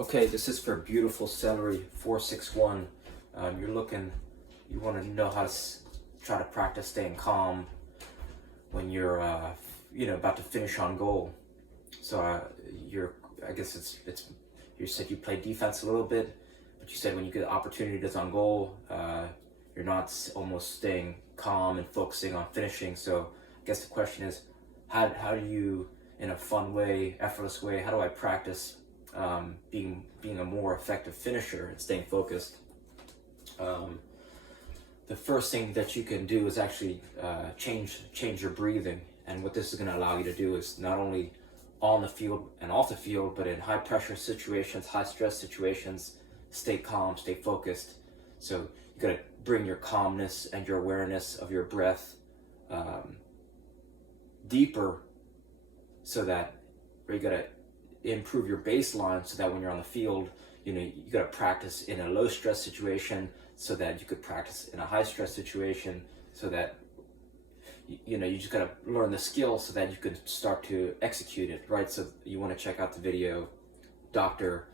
Okay, this is for beautiful celery 461. You want to know how to try to practice staying calm when you're, about to finish on goal. So I guess it's. You said you play defense a little bit, but you said when you get opportunities on goal, you're not almost staying calm and focusing on finishing. So I guess the question is, how do you, in a fun way, effortless way, how do I practice being a more effective finisher and staying focused? The first thing that you can do is actually change your breathing, and what this is going to allow you to do is not only on the field and off the field, but in high pressure situations, high stress situations, stay calm, stay focused. So you got to bring your calmness and your awareness of your breath deeper, so that you got to improve your baseline, so that when you're on the field, you got to practice in a low stress situation so that you could practice in a high stress situation, so that you just got to learn the skill so that you could start to execute it, right? So you want to check out the video,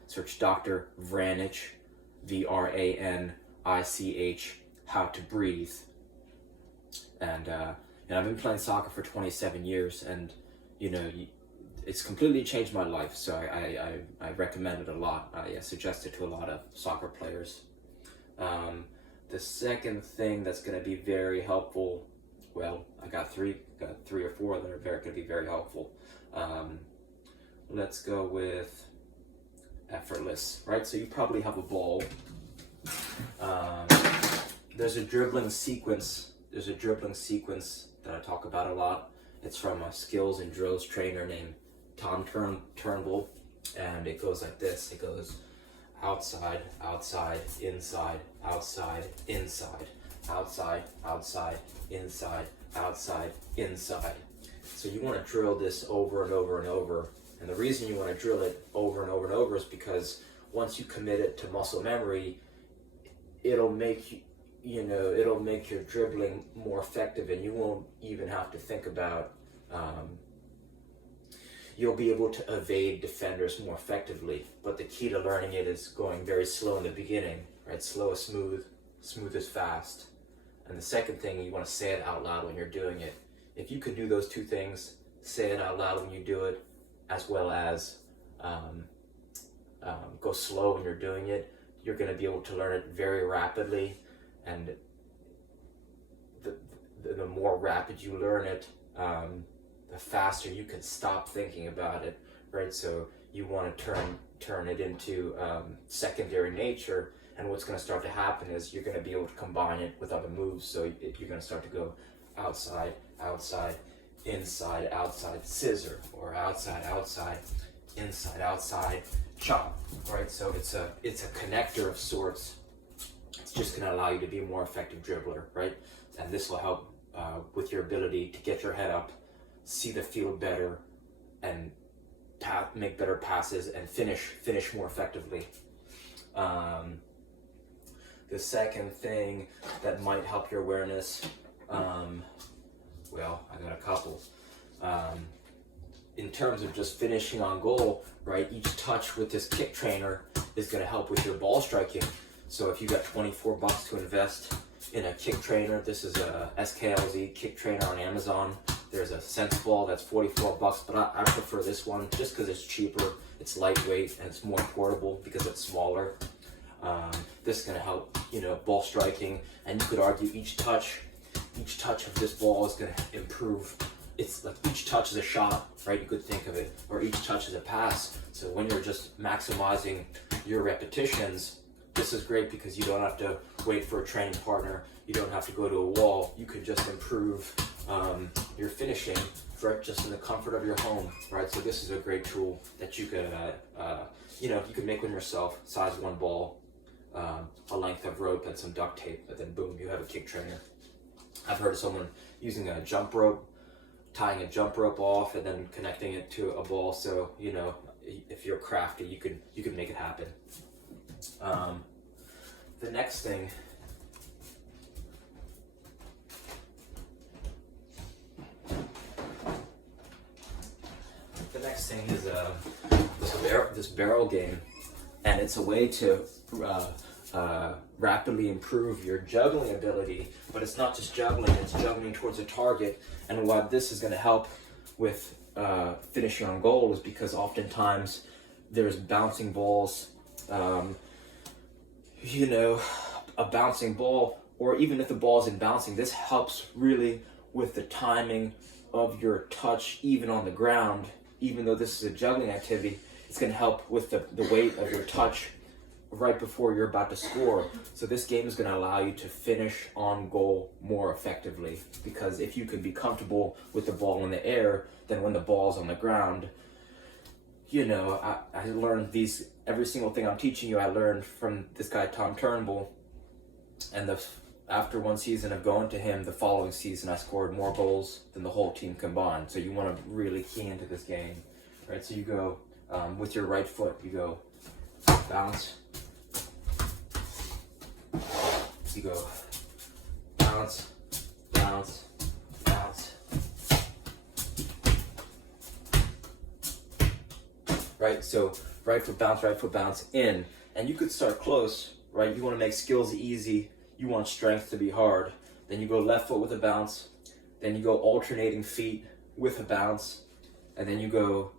search Dr. Vranich, Vranich, how to breathe. And I've been playing soccer for 27 years, and it's completely changed my life. So I recommend it a lot. I suggest it to a lot of soccer players. The second thing that's going to be very helpful, well, I got three or four that are going to be very helpful. Let's go with effortless, right? So you probably have a ball. There's a dribbling sequence that I talk about a lot. It's from a skills and drills trainer named Tom Turnbull, and it goes like this. It goes outside, outside, inside, outside, inside, outside, outside, inside, outside, inside. So you want to drill this over and over and over. And the reason you want to drill it over and over and over is because once you commit it to muscle memory, it'll make your dribbling more effective, and you won't even have to think about, you'll be able to evade defenders more effectively. But the key to learning it is going very slow in the beginning, right? Slow is smooth, smooth is fast. And the second thing, you want to say it out loud when you're doing it. If you can do those two things, say it out loud when you do it, as well as go slow when you're doing it, you're going to be able to learn it very rapidly. And the more rapid you learn it, the faster you can stop thinking about it, right? So you want to turn it into secondary nature, and what's going to start to happen is you're going to be able to combine it with other moves. So you're going to start to go outside, outside, inside, outside, scissor, or outside, outside, inside, outside, chop, right? So it's a connector of sorts. It's just going to allow you to be a more effective dribbler, right? And this will help with your ability to get your head up, see the field better, and make better passes and finish more effectively. The second thing that might help your awareness, well, I got a couple. In terms of just finishing on goal, right? Each touch with this kick trainer is going to help with your ball striking. So if you got $24 to invest in a kick trainer, this is a SKLZ kick trainer on Amazon. There's a Sense ball that's $44, but I prefer this one just because it's cheaper, it's lightweight, and it's more portable because it's smaller. This is going to help, ball striking, and you could argue each touch of this ball is going to improve. It's like each touch is a shot, right? You could think of it, or each touch is a pass. So when you're just maximizing your repetitions, this is great because you don't have to wait for a training partner. You don't have to go to a wall. You could just improve your finishing just in the comfort of your home, right? So this is a great tool that you could, you could make one yourself. Size 1 ball, a length of rope, and some duct tape, and then boom, you have a kick trainer. I've heard of someone using a jump rope, tying a jump rope off, and then connecting it to a ball. So if you're crafty, you can make it happen. The next thing is this barrel game, and it's a way to rapidly improve your juggling ability. But it's not just juggling, it's juggling towards a target. And what this is going to help with finishing on goal is because oftentimes there's bouncing balls, you know, a bouncing ball, or even if the ball isn't bouncing, this helps really with the timing of your touch, even on the ground. Even though this is a juggling activity, it's going to help with the weight of your touch right before you're about to score. So this game is going to allow you to finish on goal more effectively, because if you can be comfortable with the ball in the air, then when the ball's on the ground, you know, I learned these, every single thing I'm teaching you, I learned from this guy, Tom Turnbull, and after one season of going to him, the following season I scored more goals than the whole team combined. So you want to really key into this game, right? So you go with your right foot, you go bounce, you go bounce, bounce, bounce, right? So right foot bounce in, and you could start close, right? You want to make skills easy, you want strength to be hard. Then you go left foot with a bounce, then you go alternating feet with a bounce, and then you go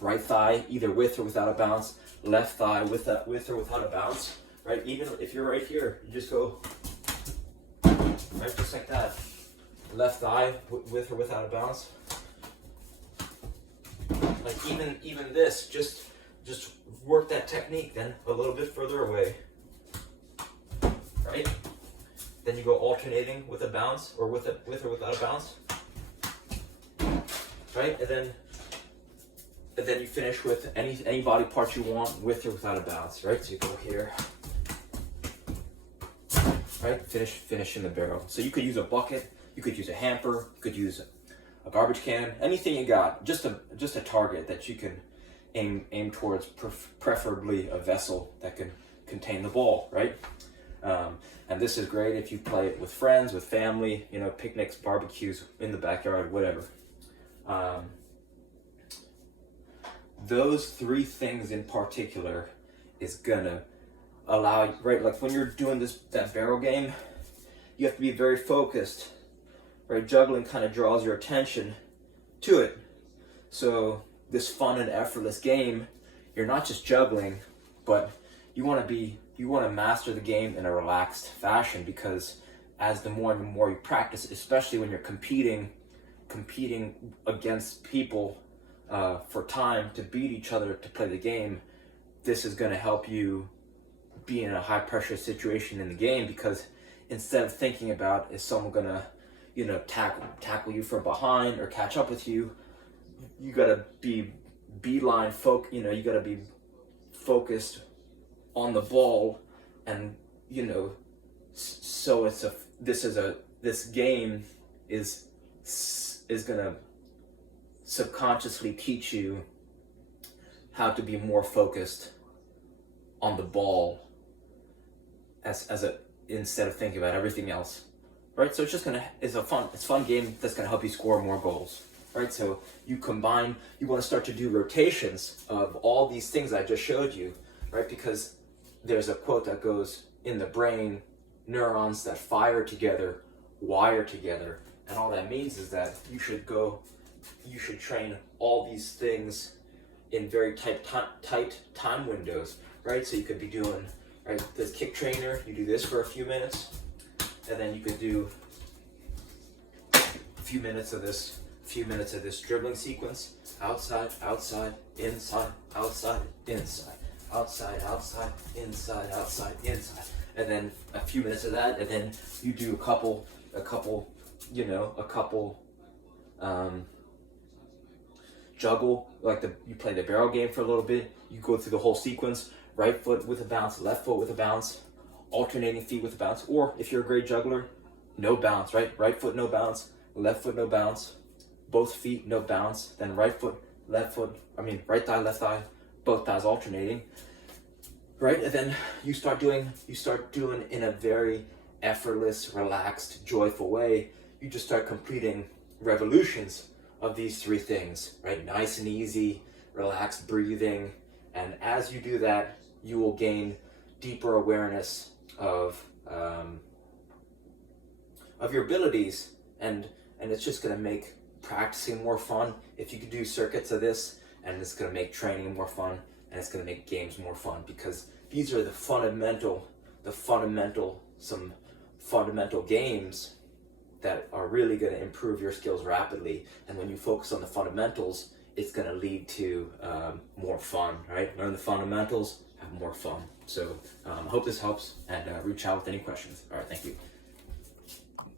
right thigh either with or without a bounce, left thigh with or without a bounce, right? Even if you're right here, you just go right, just like that. Left thigh with or without a bounce. Like even this, just work that technique. Then a little bit further away, right? Then you go alternating with a bounce, or with or without a bounce, right? And then you finish with any body parts you want with or without a bounce, right? So you go here, right? Finish in the barrel. So you could use a bucket, you could use a hamper, you could use a garbage can, anything you got, just a target that you can aim towards, preferably a vessel that can contain the ball, right? And this is great if you play it with friends, with family, you know, picnics, barbecues, in the backyard, whatever. Those three things in particular is gonna allow you, right? Like when you're doing that barrel game, you have to be very focused, right? Juggling kind of draws your attention to it. So this fun and effortless game, you're not just juggling, but you want to master the game in a relaxed fashion, because as the more and more you practice, especially when you're competing against people for time to beat each other to play the game, this is going to help you be in a high pressure situation in the game, because instead of thinking about is someone going to, you know, tackle you from behind or catch up with you, you got to be you got to be focused on the ball. And you know, so this game is gonna subconsciously teach you how to be more focused on the ball instead of thinking about everything else, right? So it's a fun game that's gonna help you score more goals, right? So you want to start to do rotations of all these things I just showed you, right? Because there's a quote that goes, in the brain, neurons that fire together wire together. And all that means is that you should train all these things in very tight time windows, right? So you could be doing, right, this kick trainer, you do this for a few minutes, and then you could do a few minutes of this dribbling sequence, outside, outside, inside, outside, inside, outside, outside, inside, outside, inside, and then a few minutes of that, and then you do a couple juggle, like you play the barrel game for a little bit, you go through the whole sequence, right foot with a bounce, left foot with a bounce, alternating feet with a bounce, or if you're a great juggler, no bounce, right foot no bounce, left foot no bounce, both feet no bounce, then right thigh, left thigh, both thighs alternating, right? And then you start doing in a very effortless, relaxed, joyful way. You just start completing revolutions of these three things, right? Nice and easy, relaxed breathing, And as you do that, you will gain deeper awareness of your abilities, and it's just going to make practicing more fun. If you could do circuits of this, and it's going to make training more fun, and it's going to make games more fun, because these are some fundamental games that are really going to improve your skills rapidly. And when you focus on the fundamentals, it's going to lead to more fun, right? Learn the fundamentals, have more fun. So I hope this helps, and reach out with any questions. All right, thank you.